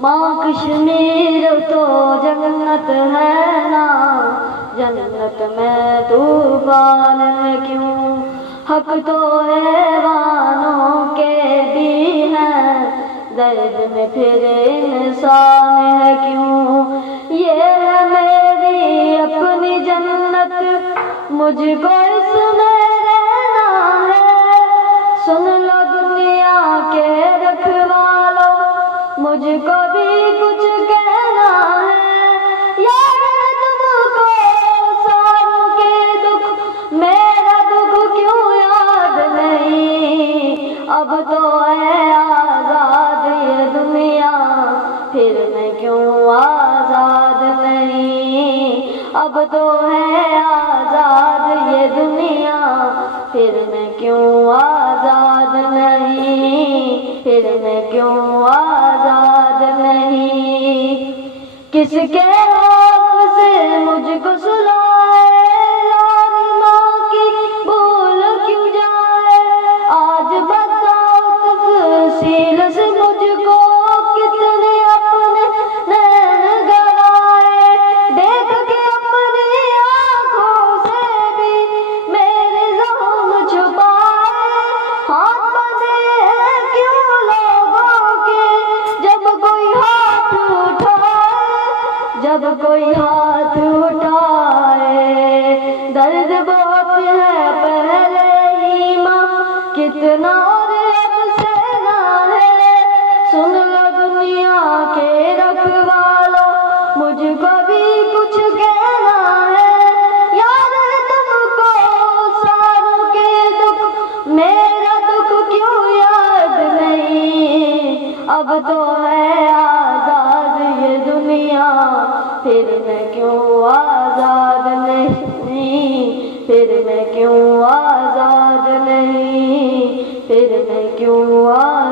ماں کشمیر تو جنت ہے نا، جنت میں طوفان ہے کیوں؟ حق تو حیوانوں کے بھی ہیں، درد میں پھر انسان ہے کیوں؟ یہ ہے میری اپنی جنت، مجھ کو اس میں رہنا ہے۔ سن لو دنیا کے رکھوالو، مجھ کو بھی کچھ کہنا ہے۔ یار تم کو ساروں کے دکھ، میرا دکھ کیوں یاد نہیں؟ اب تو ہے آزاد یہ دنیا، پھر میں کیوں آزاد نہیں؟ اب تو ہے آزاد یہ دنیا، پھر میں کیوں آزاد نہیں؟ پھر میں کیوں آزاد نہیں؟ کس کے خوف سے مجھ کو سلائے یاری، ماں کی بھول کیوں جائے؟ آج بتاؤ تفصیل سے مجھ کو، کتنے اپنے نین گوائے؟ دیکھ کے اپنی آنکھوں سے بھی میرے زخم چھپائے۔ ہاتھ بندھے ہیں کیوں لوگوں کے، جب کوئی ہاتھ اٹھائے، جب کوئی ہاتھ اٹھائے؟ درد بہت ہے پہلے ہی ماں، کتنا اور اب سہنا ہے۔ سن لو دنیا کے رکھوالو، مجھ کو بھی کچھ کہنا ہے۔ یاد ہے تم کو ساروں کے دکھ، میرا دکھ کیوں یاد نہیں؟ اب تو ہے آزاد یہ دنیا، پھر میں کیوں آزاد نہیں؟ پھر میں کیوں آزاد نہیں؟ پھر میں کیوں آزاد